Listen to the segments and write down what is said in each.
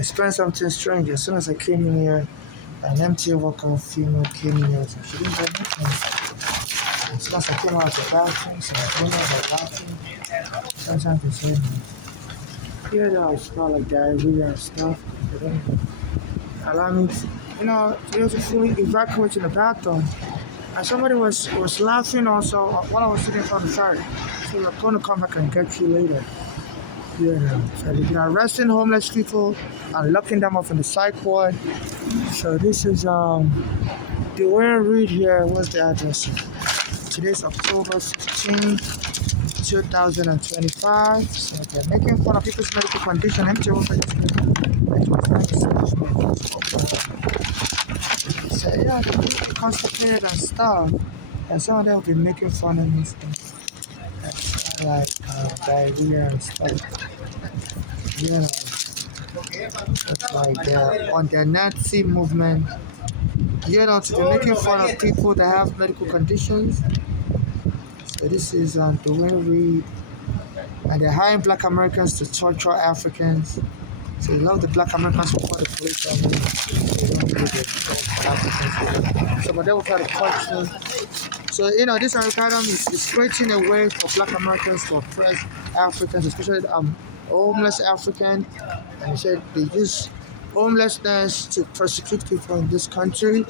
experienced something strange. As soon as I came in here, an empty worker female came in here. So she didn't get anything. As soon as I came out of the bathroom, so I told her about laughing. Sometimes they say, here though, it's not like diarrhea and stuff. They don't allow me to, to be able to fully evacuate in the bathroom. And somebody was laughing also while I was sitting in front of the fire. So I'm going to come back and get you later. Yeah, so they've been arresting homeless people and locking them up in the psych ward. So this is the Wayne Reed here. What's the address? Today's October 15, 2025. So they're making fun of people's medical condition. Empty over so yeah, they're constipated and stuff. And some of them will be making fun of me stuff. Like diarrhea and stuff. It's like they're on their Nazi movement. To be making fun of people that have medical conditions. So this is the Wayne Reed. And they're hiring black Americans to torture Africans. So they love the black Americans before the police are moved. They don't do the Africans. So but they will try to torture. So this referendum is creating a way for black Americans to oppress Africans, especially homeless African. And he said they use homelessness to persecute people in this country.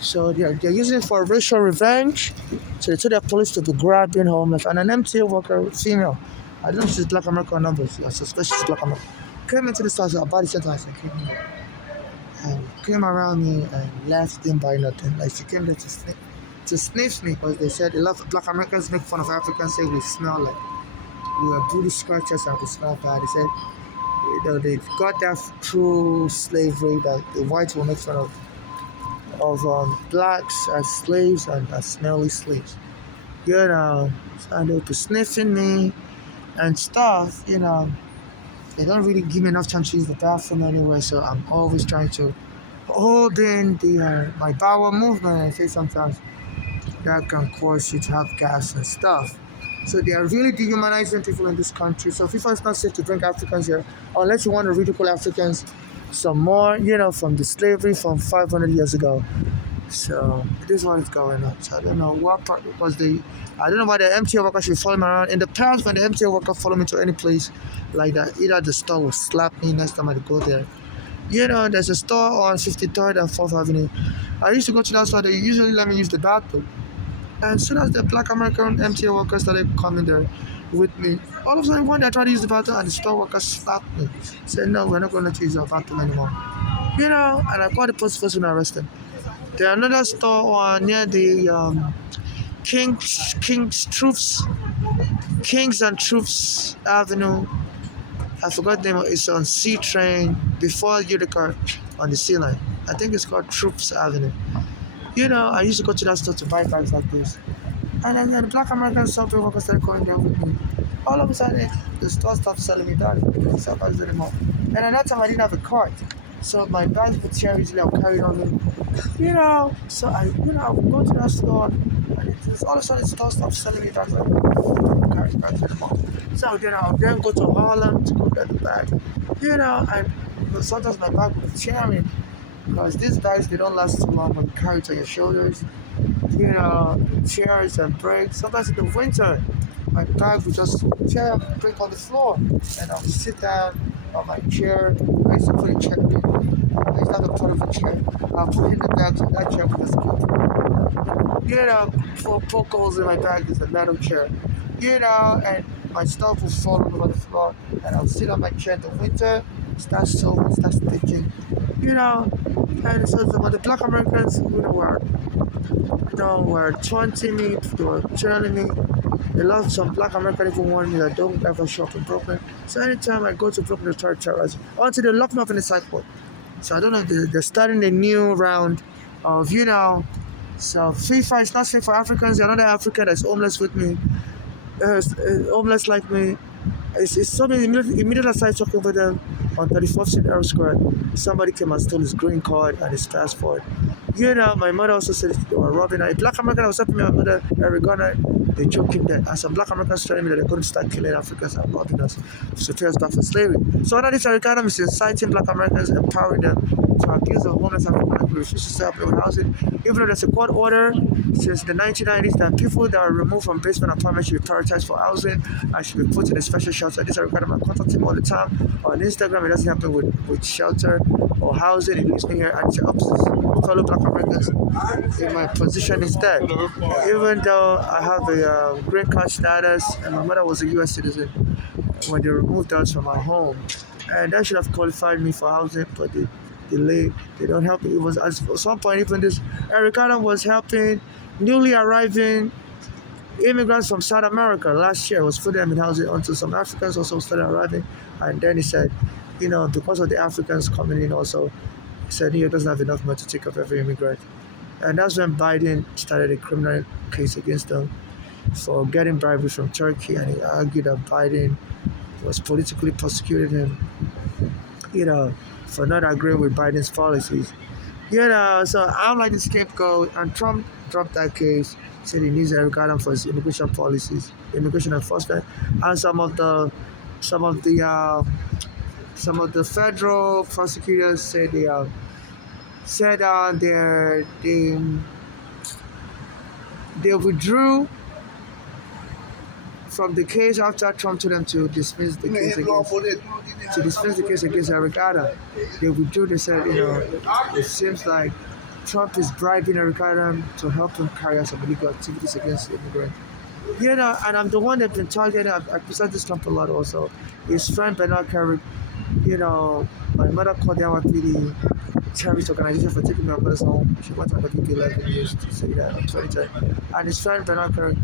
So they're using it for racial revenge. So they told their police to be grabbing homeless. And an MTA worker, female, I don't know if she's black American numbers, I suspect she's black American, came into the house about the center as I came in. And came around me and left, didn't buy nothing. Like she came there to sniff me because they said a lot of black Americans make fun of Africans, say we smell like we are booty scratchers and we smell bad. They said they got that through slavery that the whites will make fun of blacks as slaves and as smelly slaves. And they'll be sniffing me and stuff. They don't really give me enough time to use the bathroom anyway, so I'm always trying to hold in my bowel movement. I say sometimes that can cause you to have gas and stuff. So they are really dehumanizing people in this country. So FIFA is not safe to bring Africans here unless you want to ridicule Africans some more, from the slavery from 500 years ago. So this is what is going on. So I don't know what part, because I don't know why the MTA worker should follow me around. In the past, when the MTA worker follow me to any place like that, either the store will slap me next time I go there. There's a store on 53rd and 4th Avenue. I used to go to that store. They usually let me use the bathroom. And as soon as the black American MTA workers started coming there with me, all of a sudden one day I tried to use the bathroom and the store worker slapped me. Said, no, we're not going to let you use the bathroom anymore. And I called the police force and arrested them. There's another store near the Kings and Troops Avenue. I forgot the name. It's on C train before Utica on the C line. I think it's called Troops Avenue. I used to go to that store to buy bags like this. And then the black American software workers started going there with me. All of a sudden, the store stopped selling me bags. I couldn't sell bags anymore. And at that time, I didn't have a card. So my bags would tear easily. I'll carry it on me. So I would go to that store. And all of a sudden, the store stopped selling me bags. I couldn't carry bags anymore. So I'll then go to Harlem to go get the bag. And sometimes my bag would tear me. Because these bags, they don't last too long when you carry it on your shoulders. Chairs and breaks. Sometimes in the winter, my bag would just break on the floor. And I'll sit down on my chair. I used to put a chair in. I used to have a portable chair. I'll put in the bag so that chair would just poke holes in my bag. There's a metal chair. And my stuff will fall over the floor. And I'll sit on my chair in the winter. Start sewing, start stitching. And so the black Americans, were taunting me, they were telling me. A lot of some black Americans even warned me that don't ever shop in Brooklyn. So anytime I go to Brooklyn, they try to terrorize me. Until they lock me up in the psych ward. So I don't know, they're starting a new round of, so FIFA is not safe for Africans. Another African that's homeless with me, homeless like me. It's something immediately I started talking with them on 34th Street Arrow Square. Somebody came and stole his green card and his passport. My mother also said they were robbing her. A black American was helping me, my mother, Eric Garner, they joking that as some black Americans telling me that they couldn't start killing Africans and robbing us to pay us back for slavery. So under this Eric Garner is inciting black Americans, empowering them to abuse the homeless African who refuse to help them with housing. Even though there's a court order since the 1990s that people that are removed from basement apartments should be prioritized for housing and should be put in a special shelter. This Eric Garner, I contact him all the time on Instagram. It doesn't happen with shelter or housing. He leaves me here and he helps fellow black Americans in my position instead. Even though I have a green card status and my mother was a U.S. citizen when they removed us from our home, and that should have qualified me for housing, but they delay. They don't help me. It was at some point even this Eric Adam was helping newly arriving immigrants from South America last year. Was putting them in housing until some Africans also started arriving, and then he said, because of the Africans coming in also, he said New York doesn't have enough money to take up every immigrant. And that's when Biden started a criminal case against them for getting bribery from Turkey, and he argued that Biden was politically prosecuting him, for not agreeing with Biden's policies. So I'm like the scapegoat, and Trump dropped that case, said he needs Eric Adams for his immigration policies, immigration enforcement, and some of the federal prosecutors said they withdrew from the case after Trump told them to dismiss the case against Eric Adams. They withdrew. They said, it seems like Trump is bribing Eric Adams to help him carry out some illegal activities against immigrants. And I'm the one that's been targeted. I present this Trump a lot also. His friend Bernard Carrick, my mother called the NYPD terrorist organization for taking my mother's home. She went on the video 11 years to say that in 2010. And his friend Bernard Carrick,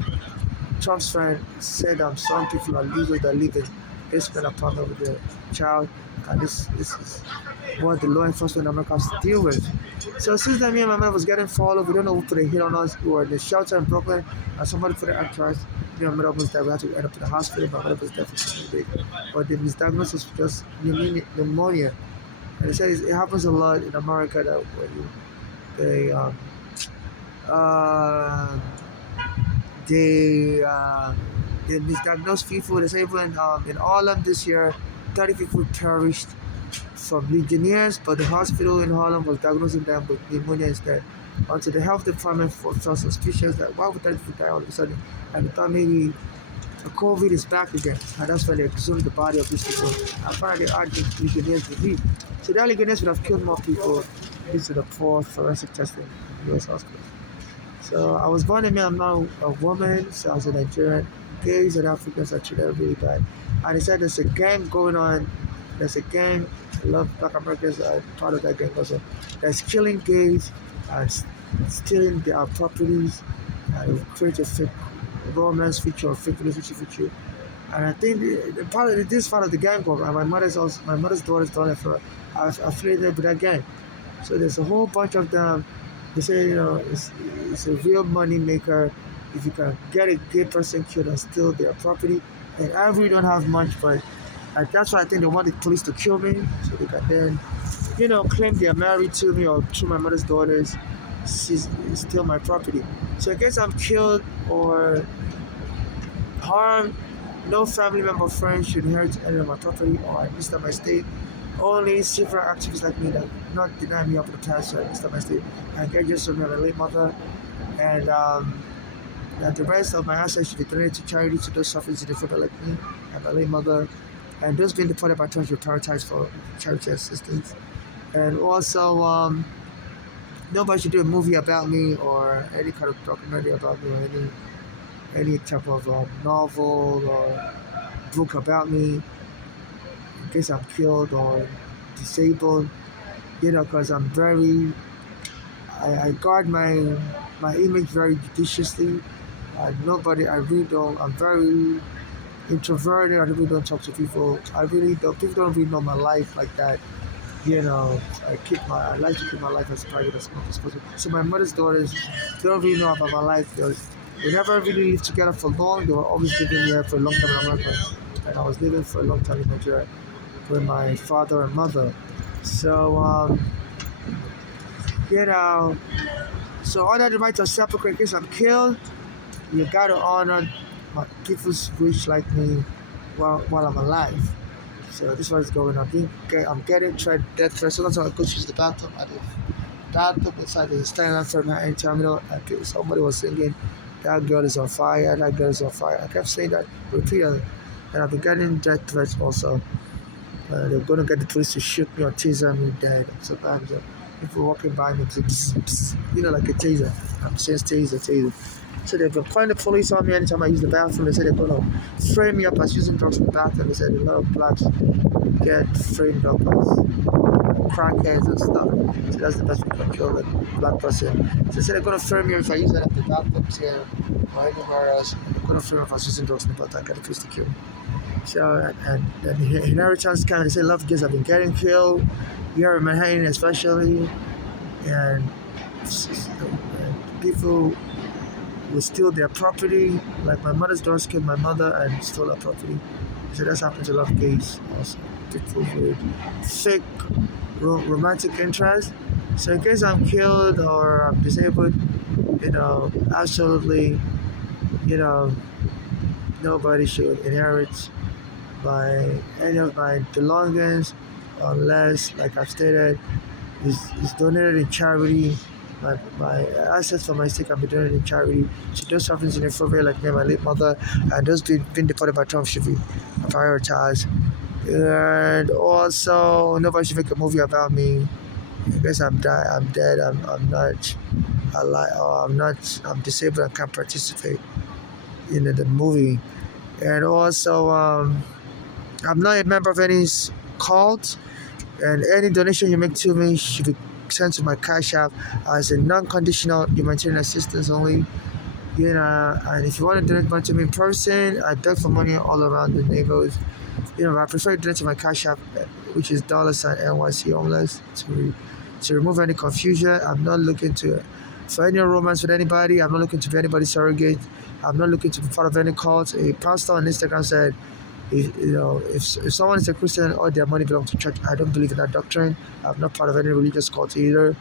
Trump's friend, said some people are losers that live in basement apartment with their child, and this is what the law enforcement in America has to deal with. So since then, me and my mother was getting followed. We don't know who put a hit on us. We were in the shelter in Brooklyn, and somebody put an anthrax. Me and my mother was there. We had to end up in the hospital. My mother was there for 7 days, but the misdiagnosis was just pneumonia. And they said it happens a lot in America that when they misdiagnose people. They say even in Harlem this year, 30 people perished from Legionnaires, but the hospital in Harlem was diagnosing them with pneumonia instead. Until the health department felt suspicious that why would 30 people die all of a sudden, and they thought maybe COVID is back again, and that's when they exhumed the body of these people. Apparently, they had the Legionnaires disease. So the Legionnaires would have killed more people due to the poor forensic testing in the US hospitals. So I was born in me, I'm now a woman, so I was a Nigerian. Gays and Africans are treated really bad. And he said there's a gang going on. There's a gang, I love black Americans are part of that gang also. That's killing gays and stealing their properties and create a fake romance feature or fake relationship with you. And I think this part of the gang group, and my mother's daughter's daughter for affiliated with that gang. So there's a whole bunch of them. They say, it's a real money maker if you can get a gay person killed and steal their property. And I really don't have much, but that's why I think they want the police to kill me so they can then, claim they are married to me or to my mother's daughters, steal my property. So in case I'm killed or harmed, no family member or friend should inherit any of my property or I missed my state. Only civil activists like me that not deny me up the past, so I missed my state. I get just from my late mother, and that the rest of my assets should be donated to charity to those suffering in the field like me and my late mother, and those being deported by church will prioritize for charity assistance. And also, nobody should do a movie about me or any kind of documentary about me or any type of novel or book about me in case I'm killed or disabled, because I guard my image very judiciously. I really don't, I'm very introverted, I really don't talk to people. People don't really know my life like that. I like to keep my life as private as much as possible. So my mother's daughters don't really know about my life. We never really lived together for long. They were always living here for a long time in America. And I was living for a long time in Nigeria with my father and mother. So, You know, so honor the right of sepulchre in case I'm killed. You gotta honor people's wish like me while I'm alive. So this is what's going on. I'm getting tried death threats. Sometimes I go to the bathroom. I did bathroom inside the stand up for my terminal. Somebody was singing, "That girl is on fire. That girl is on fire." I kept saying that repeatedly, and I've been getting death threats also. They're gonna get the police to shoot me or taser me dead. Sometimes people walking by me, to pss, pss, like a taser. I'm saying taser, taser. So they've been calling the police on me anytime I use the bathroom. They said they're gonna frame me up as using drugs in the bathroom. They said a lot of blacks get framed up as crackheads and stuff. So that's the best we can kill a black person. So they said they're gonna frame me if I use it at the bathrooms here or anywhere else. They're gonna frame me if I was using drugs in the bathroom. I got the police to kill me. So and inheritance kind of say a lot of kids have been getting killed here in Manhattan especially, and people will steal their property. Like my mother's daughters killed my mother and stole her property. So that's happened to a lot of gays also. People with fake romantic interest. So in case I'm killed or I'm disabled, absolutely, you know, nobody should inherit any of my belongings unless, like I've stated, is donated in charity. My assets for my estate can be donated in charity. So those suffering in Ethiopia, like me and my late mother, and those being deported by Trump should be prioritized. And also, nobody should make a movie about me. I guess I'm dead. I'm not alive. Or I'm disabled. I can't participate in the movie. And also, I'm not a member of any cult, and any donation you make to me should be sent to my cash app as a non-conditional humanitarian assistance only. And if you want to donate money to me in person, I beg for money all around the neighborhood. I prefer to donate to my cash app, which is $ NYC homeless, to remove any confusion. I'm not looking for any romance with anybody. I'm not looking to be anybody's surrogate. I'm not looking to be part of any cult. A pastor on Instagram said, if someone is a Christian, all their money belongs to church. I don't believe in that doctrine. I'm not part of any religious cult either.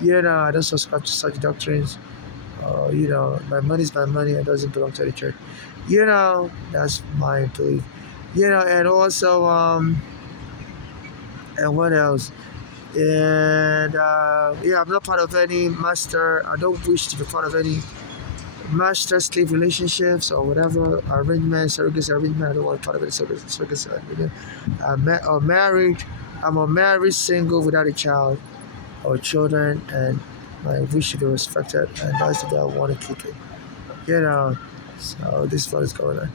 I don't subscribe to such doctrines. My money is my money. It doesn't belong to the church. That's my belief. And also, and what else? And I'm not part of any master. I don't wish to be part of any master-slave relationships or whatever arrangement, surrogacy arrangement. I don't want part of it. Surrogacy arrangement. I'm married. I'm a married single without a child or children, and my wish should be respected, and that's the way I want to keep it. So this is what is going on.